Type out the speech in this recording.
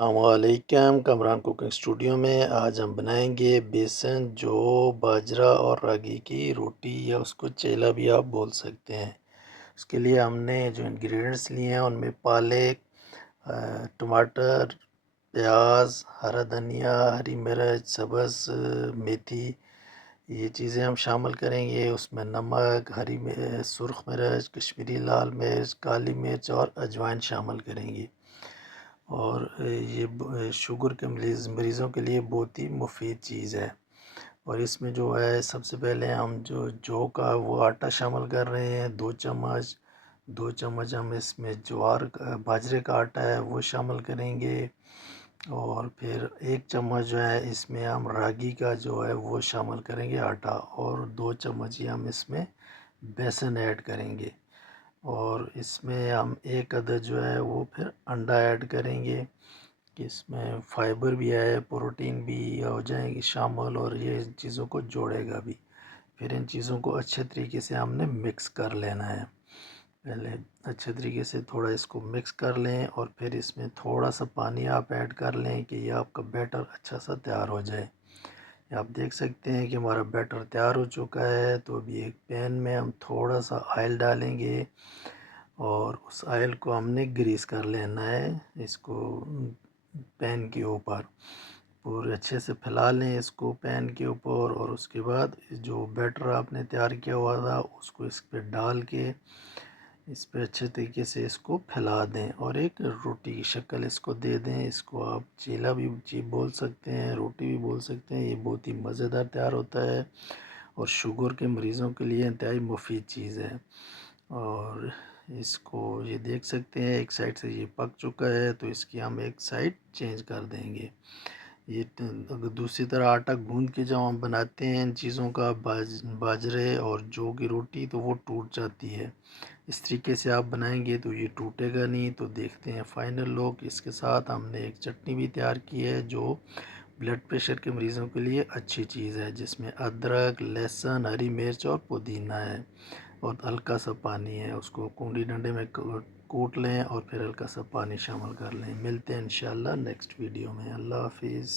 السلام علیکم، Kamran cooking studio میں آج ہم بنائیں گے بیسن جو باجرہ اور راگی کی روٹی یا اس کو چیلا بھی آپ بول سکتے ہیں۔ اس کے لیے ہم نے جو انگریڈینٹس لیے ہیں ان میں پالک، ٹماٹر، پیاز، ہرا دھنیا، ہری مرچ، سبز میتھی، یہ چیزیں ہم شامل کریں گے۔ اس میں نمک، سرخ مرچ، کشمیری لال مرچ، کالی مرچ اور اجوائن شامل کریں گے۔ اور یہ شوگر کے مریضوں کے لیے بہت ہی مفید چیز ہے۔ اور اس میں جو ہے سب سے پہلے ہم جو کا وہ آٹا شامل کر رہے ہیں، 2 چمچ ہم اس میں باجرے کا آٹا ہے وہ شامل کریں گے۔ اور پھر 1 چمچ جو ہے اس میں ہم راگی کا جو ہے وہ شامل کریں گے آٹا، اور 2 چمچ ہی ہم اس میں بیسن ایڈ کریں گے۔ اور اس میں ہم 1 عدد جو ہے وہ پھر انڈا ایڈ کریں گے کہ اس میں فائبر بھی ہے، پروٹین بھی ہو جائیں گے شامل، اور یہ ان چیزوں کو جوڑے گا بھی۔ پھر ان چیزوں کو اچھے طریقے سے ہم نے مکس کر لینا ہے۔ پہلے اچھے طریقے سے تھوڑا اس کو مکس کر لیں، اور پھر اس میں تھوڑا سا پانی آپ ایڈ کر لیں کہ یہ آپ کا بیٹر اچھا سا تیار ہو جائے۔ آپ دیکھ سکتے ہیں کہ ہمارا بیٹر تیار ہو چکا ہے۔ تو ابھی ایک پین میں ہم تھوڑا سا آئل ڈالیں گے، اور اس آئل کو ہم نے گریس کر لینا ہے اس کو پین کے اوپر۔ پورے اچھے سے پھیلا لیں اس کو پین کے اوپر، اور اس کے بعد جو بیٹر آپ نے تیار کیا ہوا تھا اس کو اس پہ ڈال کے اس پہ اچھے طریقے سے اس کو پھیلا دیں، اور ایک روٹی کی شکل اس کو دے دیں۔ اس کو آپ چیلا بھی بول سکتے ہیں، روٹی بھی بول سکتے ہیں۔ یہ بہت ہی مزیدار تیار ہوتا ہے، اور شوگر کے مریضوں کے لیے انتہائی مفید چیز ہے۔ اور اس کو یہ دیکھ سکتے ہیں ایک سائڈ سے یہ پک چکا ہے، تو اس کی ہم ایک سائڈ چینج کر دیں گے۔ یہ اگر دوسری طرح آٹا گوندھ کے جب ہم بناتے ہیں ان چیزوں کا باجرے اور جو کی روٹی، تو وہ ٹوٹ جاتی ہے۔ اس طریقے سے آپ بنائیں گے تو یہ ٹوٹے گا نہیں۔ تو دیکھتے ہیں فائنل لوگ۔ اس کے ساتھ ہم نے ایک چٹنی بھی تیار کی ہے جو بلڈ پریشر کے مریضوں کے لیے اچھی چیز ہے، جس میں ادرک، لہسن، ہری مرچ اور پودینہ ہے، اور ہلکا سا پانی ہے۔ اس کو کنڈی ڈنڈے میں کوٹ لیں، اور پھر ہلکا سا پانی شامل کر لیں۔ ملتے ہیں انشاءاللہ نیکسٹ ویڈیو میں۔ اللہ حافظ۔